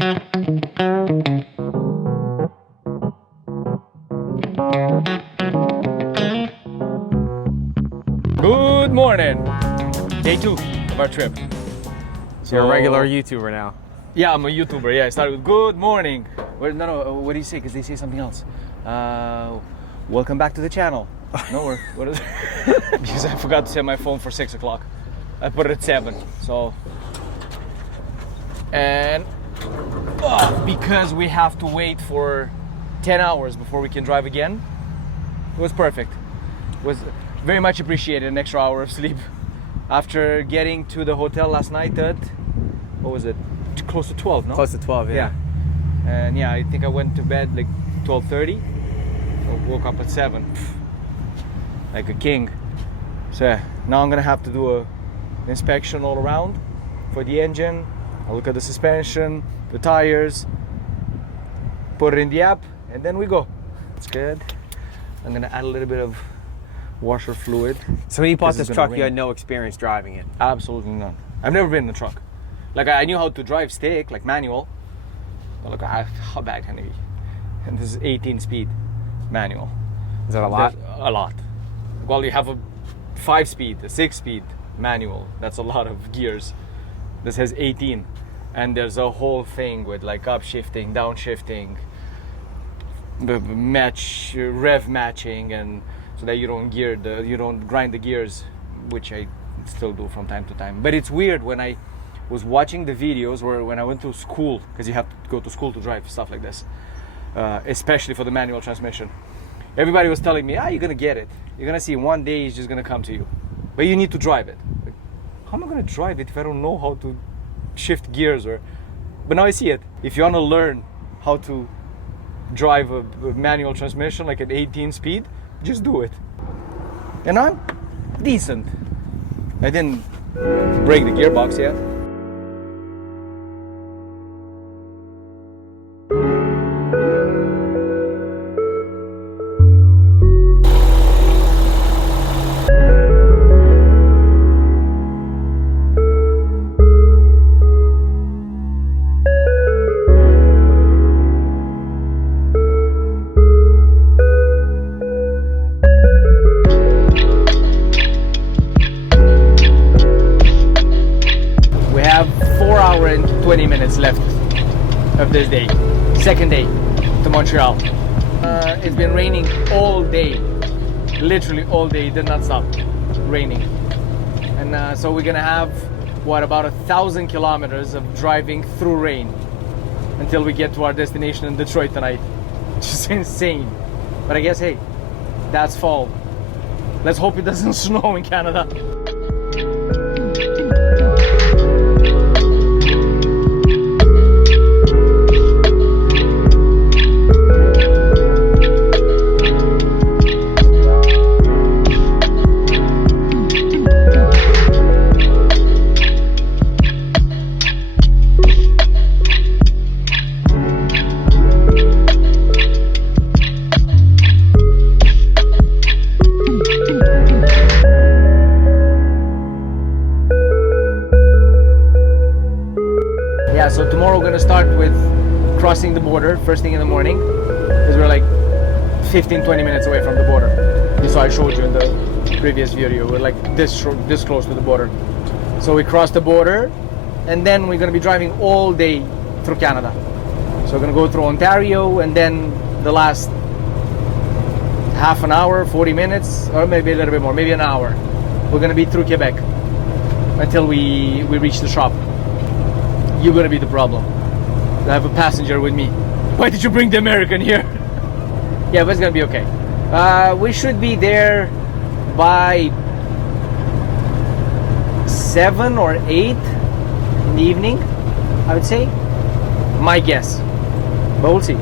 Good morning! Day 2 of our trip. So you're a regular YouTuber now. Yeah, I'm a YouTuber. Yeah, I started with good morning. No, what do you say? Because they say something else. Welcome back to the channel. No, what is it? Because I forgot to set my phone for 6 o'clock. I put it at 7. So, and because we have to wait for 10 hours before we can drive again, it was perfect. It was very much appreciated, an extra hour of sleep. After getting to the hotel last night at, what was it? Close to 12, no? Close to 12, yeah. And yeah, I think I went to bed like 12:30. Woke up at 7. Like a king. So yeah, now I'm gonna have to do an inspection all around for the engine. I'll look at the suspension, the tires, put it in the app, and then we go. It's good. I'm gonna add a little bit of washer fluid. So when you bought this truck, you had no experience driving it? Absolutely none. I've never been in a truck. Like I knew how to drive stick, like manual. But look, how bad can it be? And this is 18 speed manual. Is that a lot? A lot. Well, you have a 5 speed, a 6 speed manual. That's a lot of gears. This has 18. And there's a whole thing with like upshifting, downshifting, the rev matching, and so that you don't grind the gears, which I still do from time to time. But it's weird when I was watching the videos, or when I went to school, because you have to go to school to drive stuff like this, especially for the manual transmission. Everybody was telling me, you're gonna get it. You're gonna see one day it's just gonna come to you, but you need to drive it. Like, how am I gonna drive it if I don't know how to shift gears? But now I see it. If you wanna learn how to drive a manual transmission like at 18 speed, just do it. And I'm decent. I didn't break the gearbox yet. We have 4 hours and 20 minutes left of this day. Second day to Montreal. It's been raining all day. Literally all day. It did not stop raining. And so we're gonna have, about 1,000 kilometers of driving through rain until we get to our destination in Detroit tonight. Just insane. But I guess, hey, that's fall. Let's hope it doesn't snow in Canada. So tomorrow we're gonna start with crossing the border first thing in the morning, because we're like 15-20 minutes away from the border. So I showed you in the previous video, we're like this close to the border. So we cross the border, and then we're gonna be driving all day through Canada. So we're gonna go through Ontario, and then the last half an hour, 40 minutes, or maybe a little bit more, maybe an hour, we're gonna be through Quebec until we reach the shop. You're gonna be the problem. I have a passenger with me. Why did you bring the American here? Yeah, but it's gonna be okay. We should be there by 7 or 8 in the evening, I would say. My guess. But we'll see.